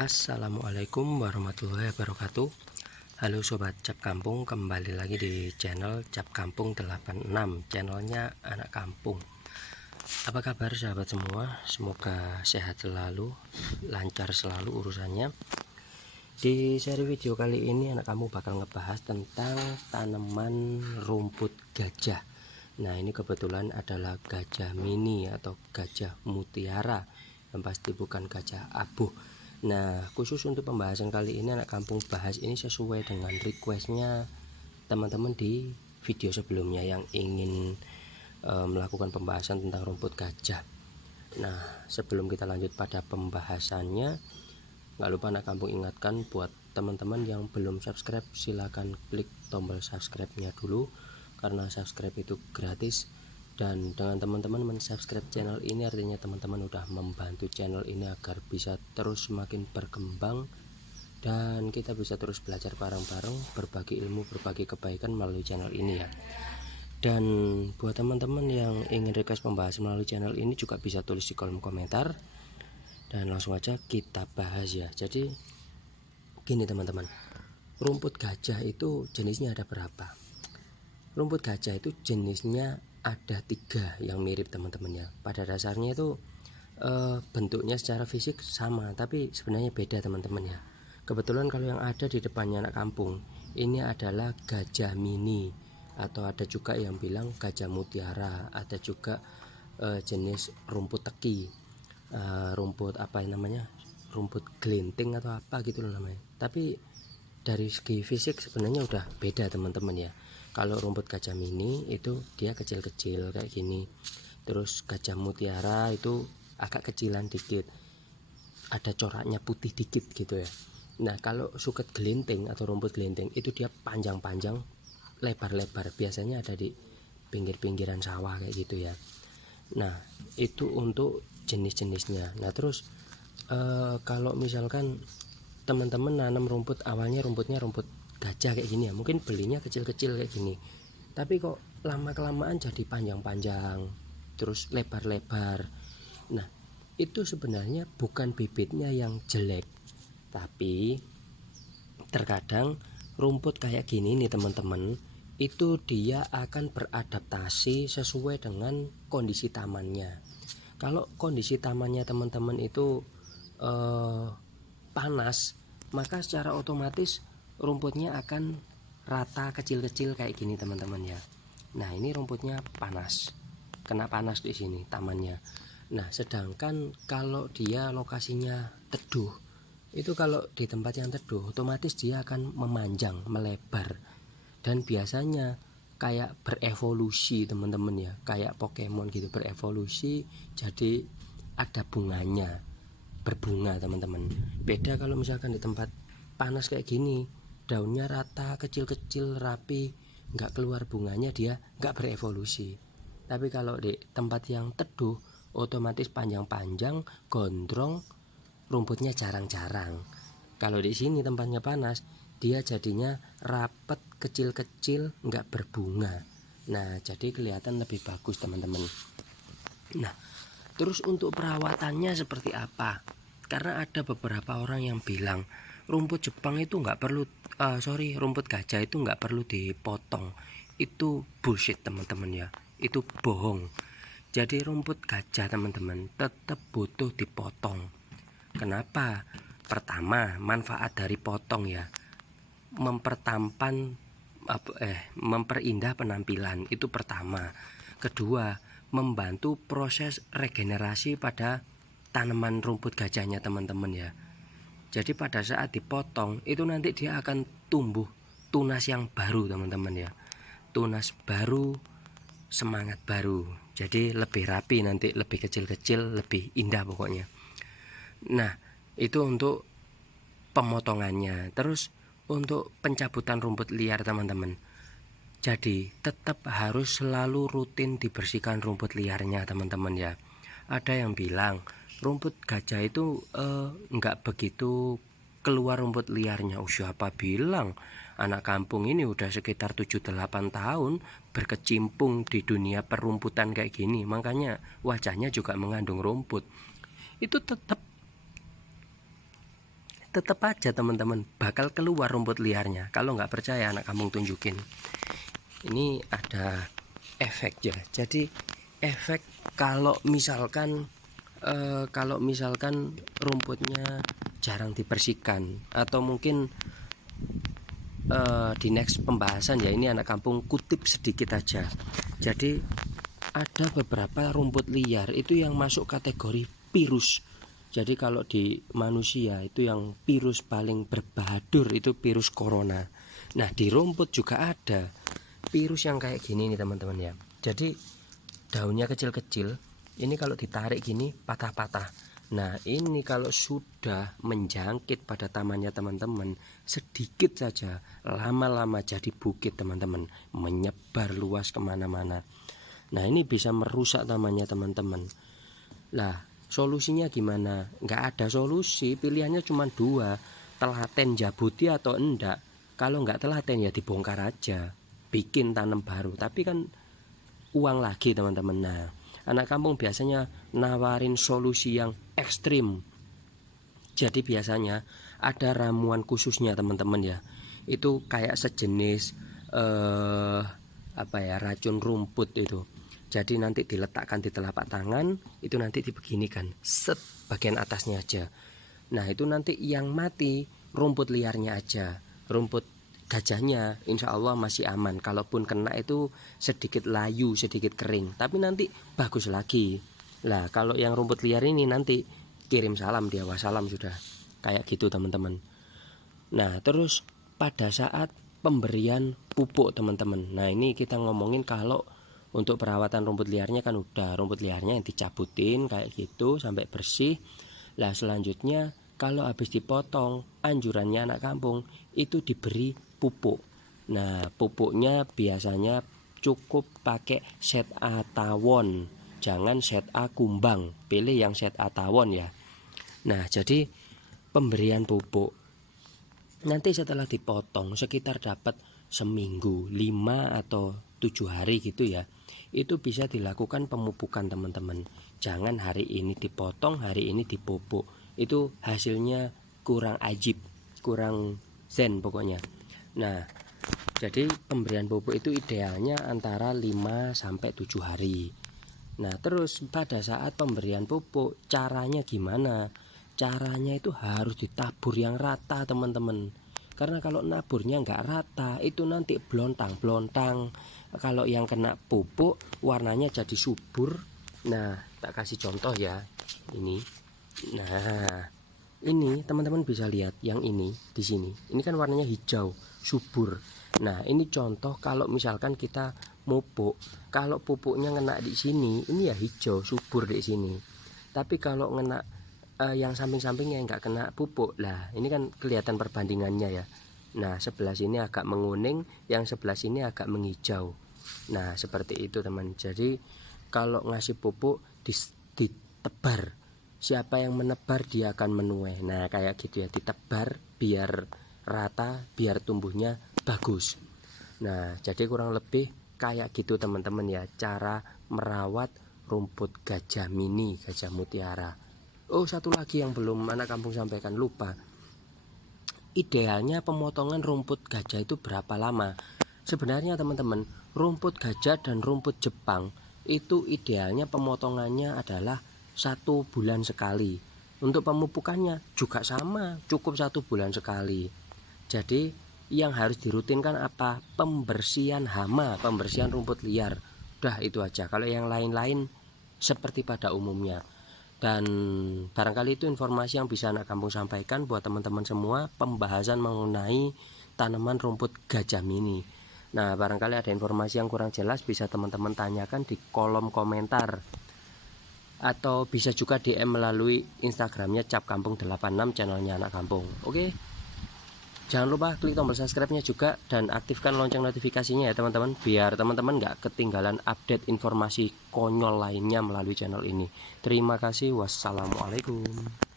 Assalamualaikum warahmatullahi wabarakatuh. Halo Sobat Cap Kampung, kembali lagi di channel Cap Kampung 86, channelnya anak kampung. Apa kabar sahabat semua? Semoga sehat selalu, lancar selalu urusannya. Di seri video kali ini anak kamu bakal ngebahas tentang tanaman rumput gajah. Nah, ini kebetulan adalah gajah mini atau gajah mutiara, yang pasti bukan gajah abuh. Nah, khusus untuk pembahasan kali ini anak kampung bahas ini sesuai dengan requestnya teman-teman di video sebelumnya yang ingin melakukan pembahasan tentang rumput gajah. Nah, sebelum kita lanjut pada pembahasannya, nggak lupa anak kampung ingatkan buat teman-teman yang belum subscribe, silahkan klik tombol subscribe-nya dulu, karena subscribe itu gratis. Dan dengan teman-teman mensubscribe channel ini artinya teman-teman udah membantu channel ini agar bisa terus semakin berkembang dan kita bisa terus belajar bareng-bareng, berbagi ilmu, berbagi kebaikan melalui channel ini ya. Dan buat teman-teman yang ingin request pembahasan melalui channel ini juga bisa tulis di kolom komentar. Dan langsung aja kita bahas ya. Jadi gini teman-teman, rumput gajah itu jenisnya ada berapa? Rumput gajah itu jenisnya ada 3 yang mirip teman-teman ya. Pada dasarnya itu bentuknya secara fisik sama, tapi sebenarnya beda teman-teman ya. Kebetulan kalau yang ada di depannya anak kampung ini adalah gajah mini, atau ada juga yang bilang gajah mutiara, ada juga jenis rumput teki, rumput apa namanya, rumput gelinting atau apa gitu loh namanya. Tapi dari segi fisik sebenarnya udah beda teman-teman ya. Kalau rumput gajah mini itu dia kecil-kecil kayak gini, terus gajah mutiara itu agak kecilan dikit, ada coraknya putih dikit gitu ya. Nah, kalau suket gelinting atau rumput gelinting itu dia panjang-panjang, lebar-lebar, biasanya ada di pinggir-pinggiran sawah kayak gitu ya. Nah, itu untuk jenis-jenisnya. Nah, terus kalau misalkan teman-teman nanam rumput, awalnya rumputnya rumput gajah kayak gini ya, mungkin belinya kecil-kecil kayak gini, tapi kok lama-kelamaan jadi panjang-panjang terus lebar-lebar. Nah, itu sebenarnya bukan bibitnya yang jelek, tapi terkadang rumput kayak gini nih teman-teman, itu dia akan beradaptasi sesuai dengan kondisi tamannya. Kalau kondisi tamannya teman-teman itu panas, maka secara otomatis rumputnya akan rata kecil-kecil kayak gini teman-teman ya. Nah, ini rumputnya panas, kena panas di sini tamannya. Nah, sedangkan kalau dia lokasinya teduh, itu kalau di tempat yang teduh otomatis dia akan memanjang, melebar, dan biasanya kayak berevolusi teman-teman ya, kayak Pokemon gitu, berevolusi jadi ada bunganya, berbunga teman-teman. Beda kalau misalkan di tempat panas kayak gini, daunnya rata, kecil-kecil, rapi, nggak keluar bunganya, dia nggak berevolusi. Tapi kalau di tempat yang teduh, otomatis panjang-panjang, gondrong, rumputnya jarang-jarang. Kalau di sini tempatnya panas, dia jadinya rapet, kecil-kecil, nggak berbunga. Nah, jadi kelihatan lebih bagus teman-teman. Nah, terus untuk perawatannya seperti apa? Karena ada beberapa orang yang bilang rumput Jepang itu nggak perlu, rumput gajah itu nggak perlu dipotong. Itu bullshit teman-teman ya, itu bohong. Jadi rumput gajah teman-teman tetap butuh dipotong. Kenapa? Pertama, manfaat dari potong ya, memperindah penampilan, itu pertama. Kedua, membantu proses regenerasi pada tanaman rumput gajahnya teman-teman ya. Jadi pada saat dipotong itu nanti dia akan tumbuh tunas yang baru teman-teman ya, tunas baru, semangat baru, jadi lebih rapi, nanti lebih kecil-kecil, lebih indah pokoknya. Nah, itu untuk pemotongannya. Terus untuk pencabutan rumput liar teman-teman, jadi tetap harus selalu rutin dibersihkan rumput liarnya teman-teman ya. Ada yang bilang rumput gajah itu nggak begitu keluar rumput liarnya. Siapa bilang? Anak kampung ini udah sekitar 7-8 tahun berkecimpung di dunia perumputan kayak gini, makanya wajahnya juga mengandung rumput. Itu tetap tetap aja teman-teman bakal keluar rumput liarnya. Kalau nggak percaya anak kampung tunjukin. Ini ada efek ya. Jadi efek kalau misalkan rumputnya jarang dibersihkan, atau mungkin di next pembahasan ya, ini anak kampung kutip sedikit aja. Jadi ada beberapa rumput liar itu yang masuk kategori virus. Jadi kalau di manusia itu yang virus paling berbahadur itu virus corona. Nah di rumput juga ada virus yang kayak gini nih teman-teman ya. Jadi daunnya kecil-kecil, ini kalau ditarik gini patah-patah. Nah ini kalau sudah menjangkit pada tamannya teman-teman, sedikit saja lama-lama jadi bukit teman-teman, menyebar luas kemana-mana. Nah ini bisa merusak tamannya teman-teman. Lah solusinya gimana? Nggak ada solusi, pilihannya cuma dua, telaten jabuti atau enggak. Kalau nggak telaten ya dibongkar aja, bikin tanam baru, tapi kan uang lagi teman-teman. Nah anak kampung biasanya nawarin solusi yang ekstrim. Jadi biasanya ada ramuan khususnya teman-teman ya. Itu kayak sejenis racun rumput itu. Jadi nanti diletakkan di telapak tangan, itu nanti dibeginikan, set bagian atasnya aja. Nah itu nanti yang mati rumput liarnya aja, rumput gajahnya insya Allah masih aman. Kalaupun kena itu sedikit layu, sedikit kering, tapi nanti bagus lagi. Lah kalau yang rumput liar ini nanti kirim salam dia, wassalam sudah, kayak gitu teman-teman. Nah terus pada saat pemberian pupuk teman-teman, nah ini kita ngomongin kalau untuk perawatan rumput liarnya kan udah, rumput liarnya yang dicabutin kayak gitu sampai bersih. Lah selanjutnya kalau habis dipotong, anjurannya anak kampung itu diberi pupuk. Nah pupuknya biasanya cukup pakai set A tawon, jangan set A kumbang, pilih yang set A tawon ya. Nah jadi pemberian pupuk nanti setelah dipotong sekitar dapat seminggu, 5 atau 7 hari gitu ya, itu bisa dilakukan pemupukan teman-teman. Jangan hari ini dipotong, hari ini dipupuk, itu hasilnya kurang ajib, kurang zen pokoknya. Nah jadi pemberian pupuk itu idealnya antara 5 sampai 7 hari. Nah terus pada saat pemberian pupuk caranya gimana? Caranya itu harus ditabur yang rata teman-teman. Karena kalau naburnya nggak rata itu nanti blontang-blontang. Kalau yang kena pupuk warnanya jadi subur. Nah tak kasih contoh ya, ini. Nah ini teman-teman bisa lihat yang ini di sini. Ini kan warnanya hijau, subur. Nah ini contoh kalau misalkan kita pupuk, kalau pupuknya ngena di sini, ini ya hijau, subur di sini. Tapi kalau ngena yang samping-sampingnya nggak kena pupuk, lah ini kan kelihatan perbandingannya ya. Nah sebelah sini agak menguning, yang sebelah sini agak menghijau. Nah seperti itu teman. Jadi kalau ngasih pupuk ditebar, siapa yang menebar dia akan menuai. Nah kayak gitu ya, ditebar biar rata, biar tumbuhnya bagus. Nah jadi kurang lebih kayak gitu teman-teman ya, cara merawat rumput gajah mini, gajah mutiara. Oh satu lagi yang belum anak kampung sampaikan, lupa. Idealnya pemotongan rumput gajah itu berapa lama? Sebenarnya teman-teman, rumput gajah dan rumput Jepang itu idealnya pemotongannya adalah 1 bulan sekali. Untuk pemupukannya juga sama, cukup 1 bulan sekali. Jadi yang harus dirutinkan apa? Pembersihan hama, pembersihan rumput liar. Udah itu aja. Kalau yang lain-lain seperti pada umumnya. Dan barangkali itu informasi yang bisa anak kampung sampaikan buat teman-teman semua, pembahasan mengenai tanaman rumput gajah mini. Nah barangkali ada informasi yang kurang jelas bisa teman-teman tanyakan di kolom komentar, atau bisa juga DM melalui Instagramnya capkampung86 channelnya anak kampung. Oke, jangan lupa klik tombol subscribe-nya juga dan aktifkan lonceng notifikasinya ya teman-teman, biar teman-teman nggak ketinggalan update informasi konyol lainnya melalui channel ini. Terima kasih, wassalamualaikum.